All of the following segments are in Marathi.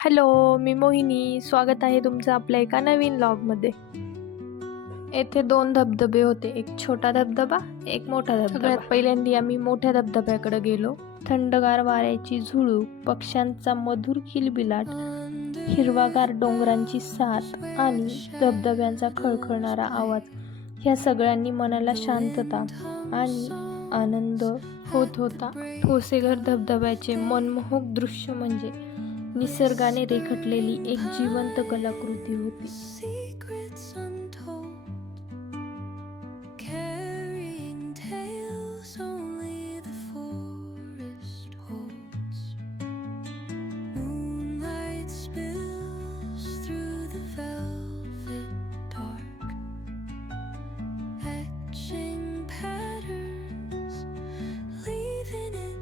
हॅलो, मी मोहिनी. स्वागत आहे तुमचं आपल्या एका नवीन व्लॉगमध्ये. येथे 2 धबधबे होते. एक छोटा धबधबा, एक मोठा धबधबा. सगळ्यात पहिल्यांदा आम्ही मोठ्या धबधब्याकडे गेलो. थंडगार वाऱ्याची झुळूक, पक्ष्यांचा मधुर किलबिलाट, हिरवागार डोंगरांची साथ आणि धबधब्यांचा खळखळणारा आवाज ह्या सगळ्यांनी मनाला शांतता आणि आनंद होत होता. ठोसेघर धबधब्याचे मनमोहक दृश्य म्हणजे निसर्गाने रेखाटलेली एक जिवंत कलाकृती होती.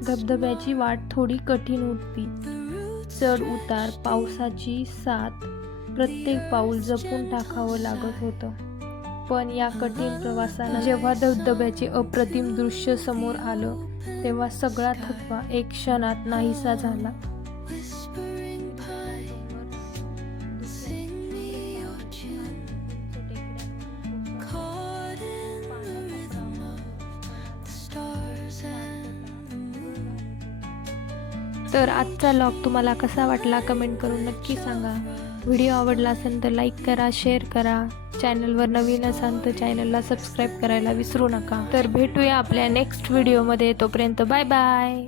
धबधब्याची वाट थोडी कठीण होती. चढ उतार, पावसाची साथ, प्रत्येक पाऊल जपून टाकावं लागत होतं. पण या कठीण प्रवासानं जेव्हा धबधब्याचे अप्रतिम दृश्य समोर आलं तेव्हा सगळा थकवा एक क्षणात नाहीसा झाला. तर आजचा व्लॉग तुम्हाला कसा वाटला कमेंट करून नक्की सांगा. व्हिडिओ आवडला असेल तर लाईक करा, शेअर करा. चॅनलवर नवीन असाल तर चॅनलला सबस्क्राईब करायला विसरू नका. तर भेटूया आपल्या नेक्स्ट व्हिडिओमध्ये. तोपर्यंत बाय बाय.